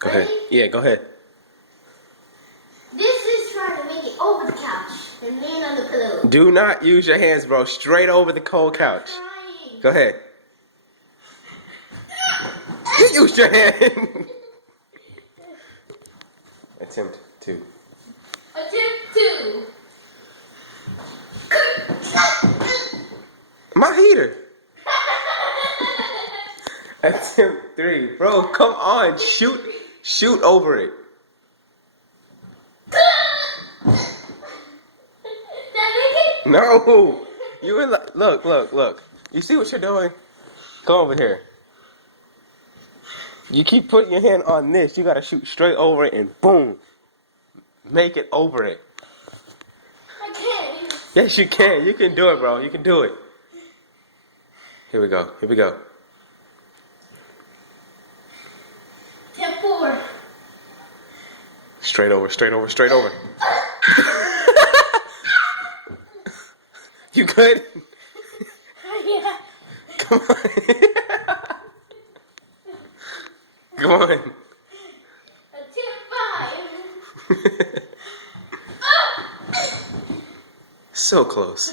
Go ahead. Yeah, go ahead. This is trying to make it over the couch and land on the pillow. Do not use your hands, bro. Straight over the cold couch. Trying. Go ahead. You used your hand. Attempt 2. Attempt 2. My heater. Attempt 3. Bro, come on. Shoot over it. No. You were look. You see what you're doing? Come over here. You keep putting your hand on this. You gotta shoot straight over it and boom. Make it over it. I can't. Yes, you can. You can do it, bro. You can do it. Here we go. Here we go. Attempt 4. Straight over, straight over, straight over. You good? Yeah. Come on. Come on. Attempt 5. So close.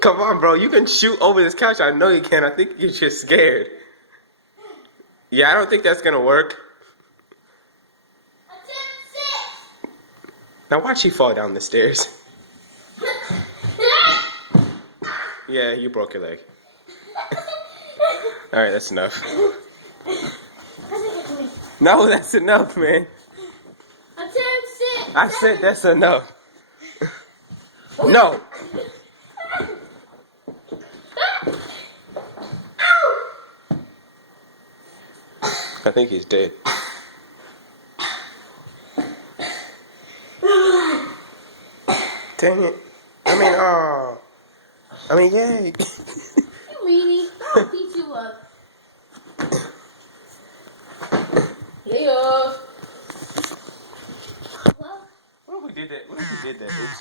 Come on, bro. You can shoot over this couch. I know you can. I think you're just scared. Yeah, I don't think that's gonna work. Attempt 6. Now watch you fall down the stairs. Yeah, you broke your leg. Alright, that's enough. No, that's enough, man. Attempt 6. I said that's enough. No. I think he's dead. Dang it. Yay. You meanie. I'll beat you up. Yeah. Well. What if we did that? What if we did that? Oops.